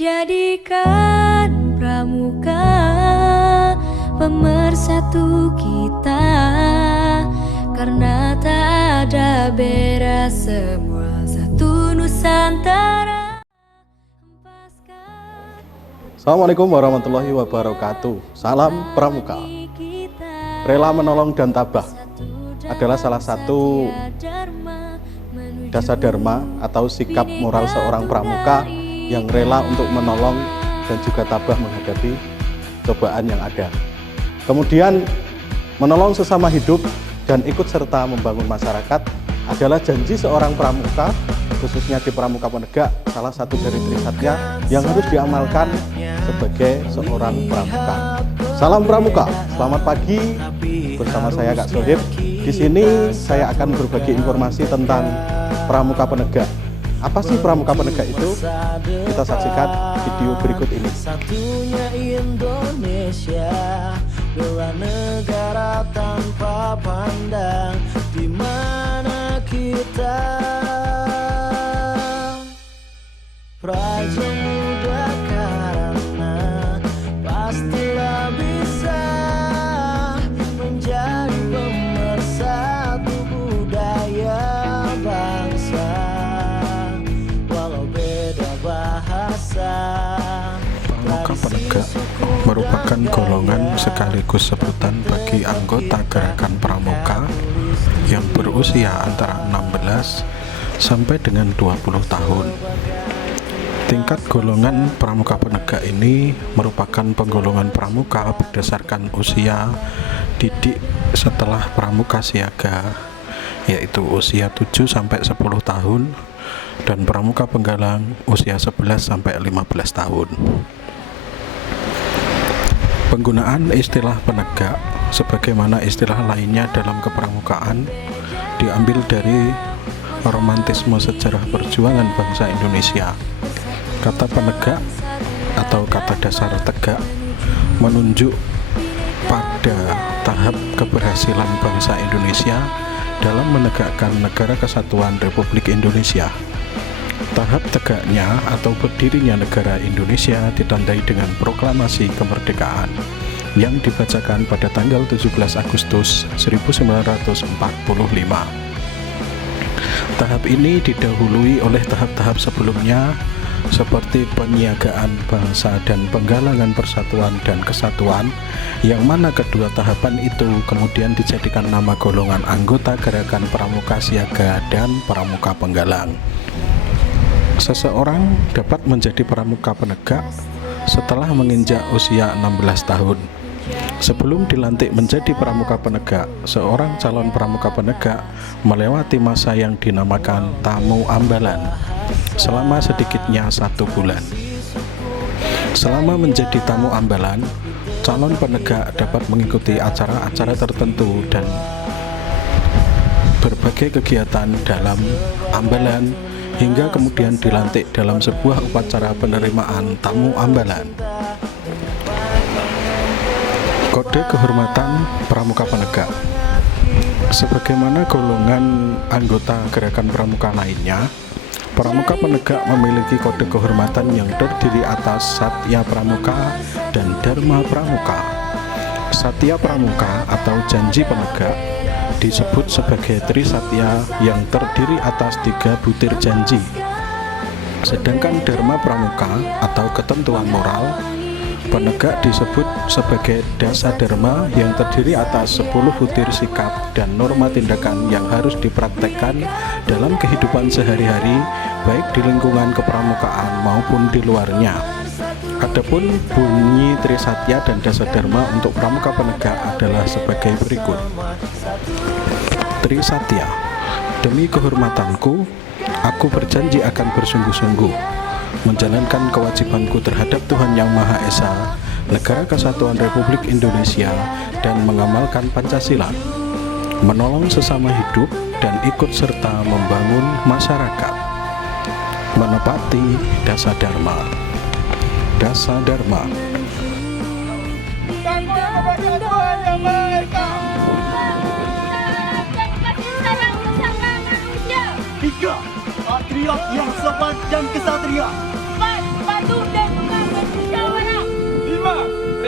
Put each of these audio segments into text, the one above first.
Jadikan pramuka pemersatu kita, karena tak ada beda, semua satu Nusantara. Assalamualaikum warahmatullahi wabarakatuh. Salam pramuka. Rela menolong dan tabah adalah salah satu dasar dharma atau sikap moral seorang pramuka yang rela untuk menolong dan juga tabah menghadapi cobaan yang ada. Kemudian menolong sesama hidup dan ikut serta membangun masyarakat adalah janji seorang pramuka, khususnya di Pramuka Penegak, salah satu dari trisatya yang harus diamalkan sebagai seorang pramuka. Salam pramuka, selamat pagi bersama saya Kak Sohib. Di sini saya akan berbagi informasi tentang Pramuka Penegak. Apa sih Pramuka Penegak itu? Kita saksikan video berikut ini. Satunya Indonesia, bela negara tanpa pandang di mana kita. Praja muda karena pastilah bisa menjadi pemersatu budaya bangsa, walau beda bahasa. Pramuka Penegak merupakan golongan sekaligus sebutan bagi anggota gerakan pramuka yang berusia antara 16 sampai dengan 20 tahun. Tingkat golongan Pramuka Penegak ini merupakan penggolongan pramuka berdasarkan usia didik setelah pramuka siaga, yaitu usia 7 sampai 10 tahun, dan pramuka penggalang usia 11 sampai 15 tahun. Penggunaan istilah penegak sebagaimana istilah lainnya dalam kepramukaan diambil dari romantisme sejarah perjuangan bangsa Indonesia. Kata penegak atau kata dasar tegak menunjuk pada tahap keberhasilan bangsa Indonesia dalam menegakkan negara kesatuan Republik Indonesia. Tahap tegaknya atau berdirinya negara Indonesia ditandai dengan proklamasi kemerdekaan yang dibacakan pada tanggal 17 Agustus 1945. Tahap ini didahului oleh tahap-tahap sebelumnya seperti penyiagaan bangsa dan penggalangan persatuan dan kesatuan, yang mana kedua tahapan itu kemudian dijadikan nama golongan anggota gerakan pramuka siaga dan pramuka penggalang. Seseorang dapat menjadi pramuka penegak setelah menginjak usia 16 tahun. Sebelum dilantik menjadi pramuka penegak, seorang calon pramuka penegak melewati masa yang dinamakan tamu ambalan selama sedikitnya 1 bulan. Selama menjadi tamu ambalan, calon penegak dapat mengikuti acara-acara tertentu dan berbagai kegiatan dalam ambalan hingga kemudian dilantik dalam sebuah upacara penerimaan tamu ambalan. Kode kehormatan pramuka penegak. Sebagaimana golongan anggota gerakan pramuka lainnya, pramuka penegak memiliki kode kehormatan yang terdiri atas Satya Pramuka dan Dharma Pramuka. Satya Pramuka atau janji penegak disebut sebagai Trisatya yang terdiri atas 3 butir janji. Sedangkan Dharma Pramuka atau ketentuan moral penegak disebut sebagai Dasa Dharma yang terdiri atas 10 butir sikap dan norma tindakan yang harus dipraktekkan dalam kehidupan sehari-hari, baik di lingkungan kepramukaan maupun di luarnya. Adapun bunyi Trisatya dan Dasa Dharma untuk pramuka penegak adalah sebagai berikut. Trisatya. Demi kehormatanku, aku berjanji akan bersungguh-sungguh menjalankan kewajibanku terhadap Tuhan Yang Maha Esa, Negara Kesatuan Republik Indonesia, dan mengamalkan Pancasila, menolong sesama hidup dan ikut serta membangun masyarakat, menepati Dasa Dharma. Dasa Dharma. Tiga, patriot yang sopan dan kesatria. 4, patuh dan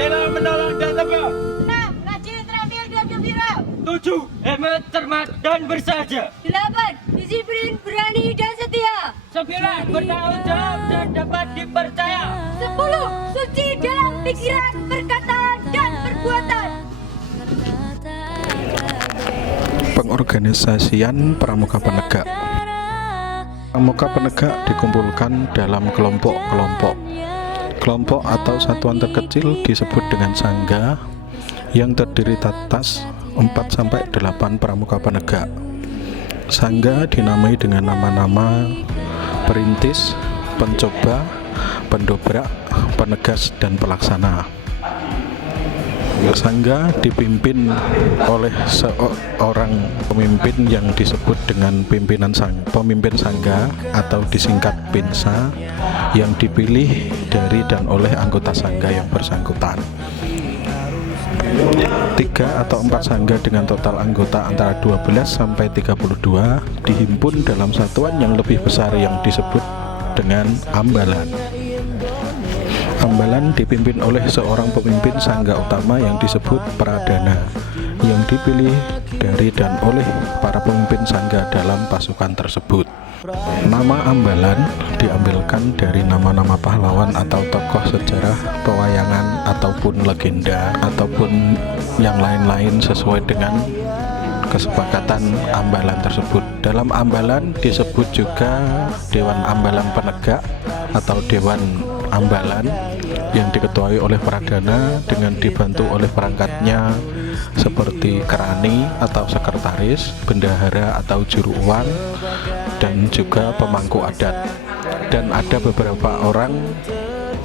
rela menolong dan tabah. 6. Rajin, terampil dan gembira. 7. Hemat, cermat dan bersahaja. 8. Disiplin, berani dan setia. 9. Bertanggung jawab dan dapat dipercaya. 10. Suci dalam pikiran, perkataan dan perbuatan. Pengorganisasian pramuka penegak. Pramuka penegak dikumpulkan dalam kelompok-kelompok. Kelompok atau satuan terkecil disebut dengan sangga yang terdiri atas 4-8 pramuka penegak. Sangga dinamai dengan nama-nama perintis, pencoba, pendobrak, penegas, dan pelaksana. Sangga dipimpin oleh seorang pemimpin yang disebut dengan pemimpin sangga atau disingkat pinsa, yang dipilih dari dan oleh anggota sangga yang bersangkutan. 3 atau 4 sangga dengan total anggota antara 12 sampai 32 dihimpun dalam satuan yang lebih besar yang disebut dengan ambalan. Ambalan dipimpin oleh seorang pemimpin sangga utama yang disebut pradana, yang dipilih dari dan oleh para pemimpin sangga dalam pasukan tersebut. Nama ambalan diambilkan dari nama-nama pahlawan atau tokoh sejarah, pewayangan, ataupun legenda, ataupun yang lain-lain sesuai dengan kesepakatan ambalan tersebut. Dalam ambalan disebut juga Dewan Ambalan Penegak atau Dewan Ambalan, yang diketuai oleh pradana dengan dibantu oleh perangkatnya seperti kerani atau sekretaris, bendahara atau juru uang, dan juga pemangku adat. Dan ada beberapa orang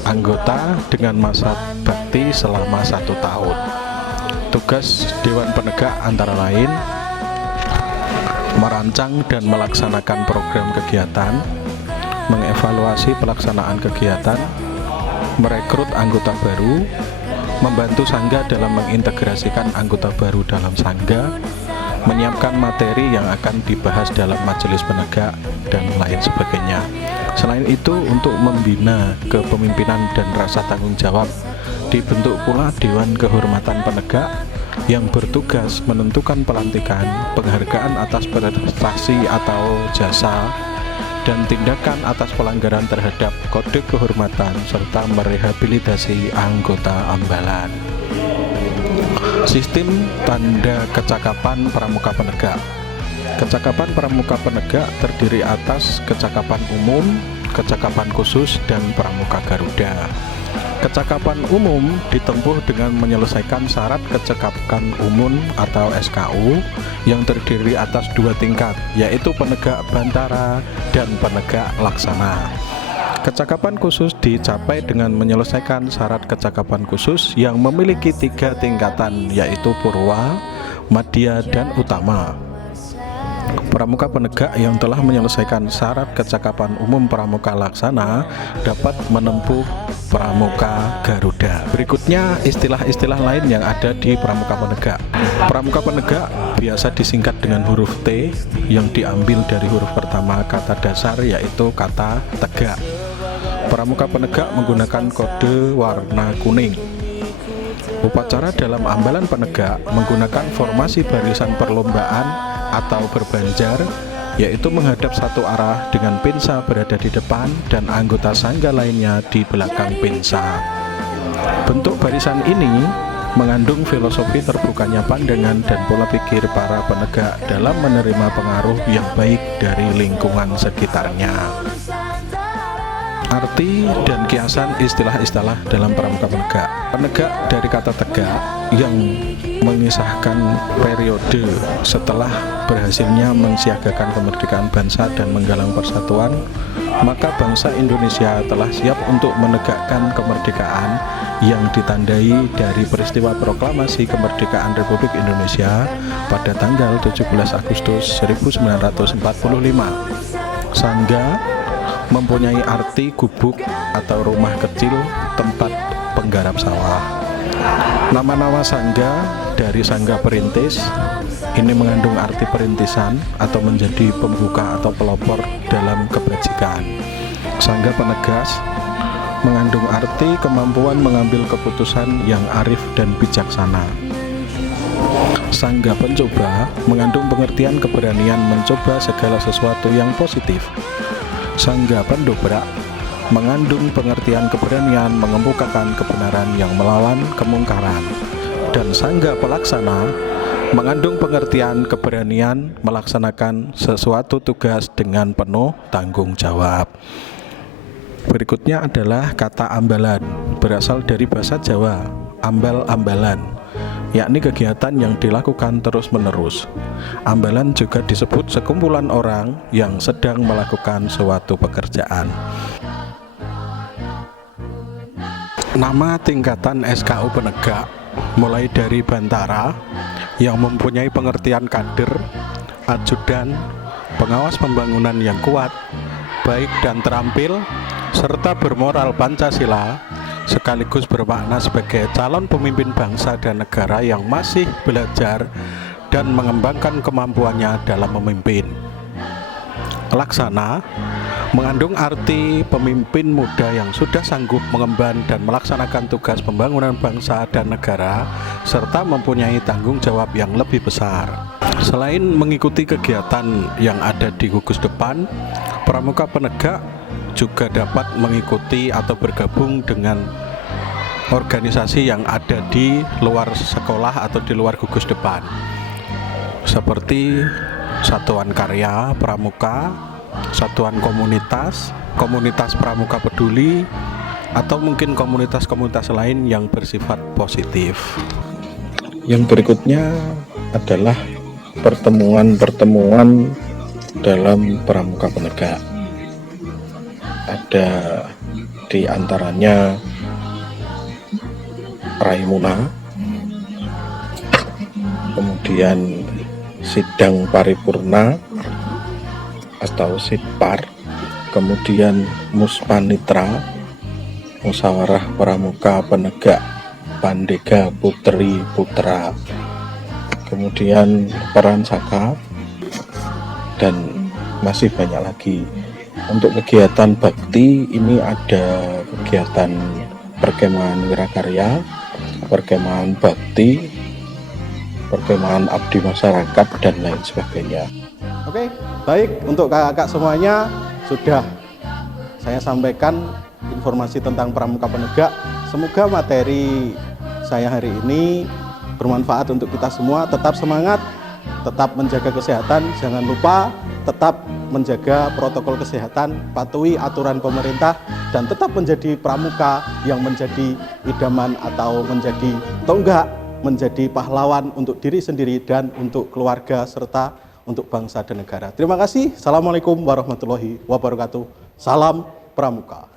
anggota dengan masa bakti selama 1 tahun. Tugas Dewan Penegak antara lain merancang dan melaksanakan program kegiatan, mengevaluasi pelaksanaan kegiatan, merekrut anggota baru, membantu sangga dalam mengintegrasikan anggota baru dalam sangga, menyiapkan materi yang akan dibahas dalam majelis penegak, dan lain sebagainya. Selain itu, untuk membina kepemimpinan dan rasa tanggung jawab, dibentuk pula Dewan Kehormatan Penegak yang bertugas menentukan pelantikan, penghargaan atas prestasi atau jasa, dan tindakan atas pelanggaran terhadap kode kehormatan, serta merehabilitasi anggota ambalan. Sistem tanda kecakapan pramuka penegak. Kecakapan pramuka penegak terdiri atas kecakapan umum, kecakapan khusus, dan pramuka Garuda. Kecakapan umum ditempuh dengan menyelesaikan syarat kecakapan umum atau SKU yang terdiri atas 2 tingkat, yaitu penegak bantara dan penegak laksana. Kecakapan khusus dicapai dengan menyelesaikan syarat kecakapan khusus yang memiliki 3 tingkatan, yaitu purwa, madya, dan utama. Pramuka penegak yang telah menyelesaikan syarat kecakapan umum pramuka laksana dapat menempuh pramuka Garuda. Berikutnya istilah-istilah lain yang ada di pramuka penegak. Pramuka penegak biasa disingkat dengan huruf T yang diambil dari huruf pertama kata dasar, yaitu kata tegak. Pramuka penegak menggunakan kode warna kuning. Upacara dalam ambalan penegak menggunakan formasi barisan perlombaan atau berbanjar, yaitu menghadap satu arah dengan pinsa berada di depan dan anggota sangga lainnya di belakang pinsa. Bentuk barisan ini mengandung filosofi terbukanya pandangan dan pola pikir para penegak dalam menerima pengaruh yang baik dari lingkungan sekitarnya. Arti dan kiasan istilah-istilah dalam pramuka penegak. Penegak dari kata tegak yang mengisahkan periode setelah berhasilnya mensiagakan kemerdekaan bangsa dan menggalang persatuan, maka bangsa Indonesia telah siap untuk menegakkan kemerdekaan yang ditandai dari peristiwa proklamasi kemerdekaan Republik Indonesia pada tanggal 17 Agustus 1945. Sangga mempunyai arti gubuk atau rumah kecil tempat penggarap sawah. Nama-nama sangga dari sangga perintis ini mengandung arti perintisan atau menjadi pembuka atau pelopor dalam kebajikan. Sangga penegas mengandung arti kemampuan mengambil keputusan yang arif dan bijaksana. Sangga pencoba mengandung pengertian keberanian mencoba segala sesuatu yang positif. Sangga pendobrak mengandung pengertian keberanian mengemukakan kebenaran yang melawan kemungkaran. Dan sangga pelaksana mengandung pengertian keberanian melaksanakan sesuatu tugas dengan penuh tanggung jawab. Berikutnya adalah kata ambalan, berasal dari bahasa Jawa, ambal-ambalan, yakni kegiatan yang dilakukan terus-menerus. Ambalan juga disebut sekumpulan orang yang sedang melakukan suatu pekerjaan. Nama tingkatan SKU penegak mulai dari bantara yang mempunyai pengertian kader, ajudan, pengawas pembangunan yang kuat, baik dan terampil, serta bermoral Pancasila, sekaligus bermakna sebagai calon pemimpin bangsa dan negara yang masih belajar dan mengembangkan kemampuannya dalam memimpin. Laksana mengandung arti pemimpin muda yang sudah sanggup mengemban dan melaksanakan tugas pembangunan bangsa dan negara, serta mempunyai tanggung jawab yang lebih besar. Selain mengikuti kegiatan yang ada di gugus depan, pramuka penegak juga dapat mengikuti atau bergabung dengan organisasi yang ada di luar sekolah atau di luar gugus depan, seperti satuan karya pramuka, satuan komunitas, komunitas pramuka peduli, atau mungkin komunitas-komunitas lain yang bersifat positif. Yang berikutnya adalah pertemuan-pertemuan dalam pramuka penegak. Ada di antaranya Raimuna, kemudian sidang paripurna atau sidpar, kemudian muspanitra, musyawarah pramuka penegak Pandega Putri Putra, kemudian peran saka, dan masih banyak lagi. Untuk kegiatan bakti ini ada kegiatan perkemahan wirakarya, perkemahan bakti, perkemahan abdi masyarakat, dan lain sebagainya. Oke, baik, untuk kakak-kakak semuanya sudah saya sampaikan informasi tentang pramuka penegak. Semoga materi saya hari ini bermanfaat untuk kita semua. Tetap semangat, tetap menjaga kesehatan, jangan lupa tetap menjaga protokol kesehatan, patuhi aturan pemerintah, dan tetap menjadi pramuka yang menjadi idaman atau menjadi tonggak, menjadi pahlawan untuk diri sendiri dan untuk keluarga serta untuk bangsa dan negara. Terima kasih. Assalamualaikum warahmatullahi wabarakatuh. Salam pramuka.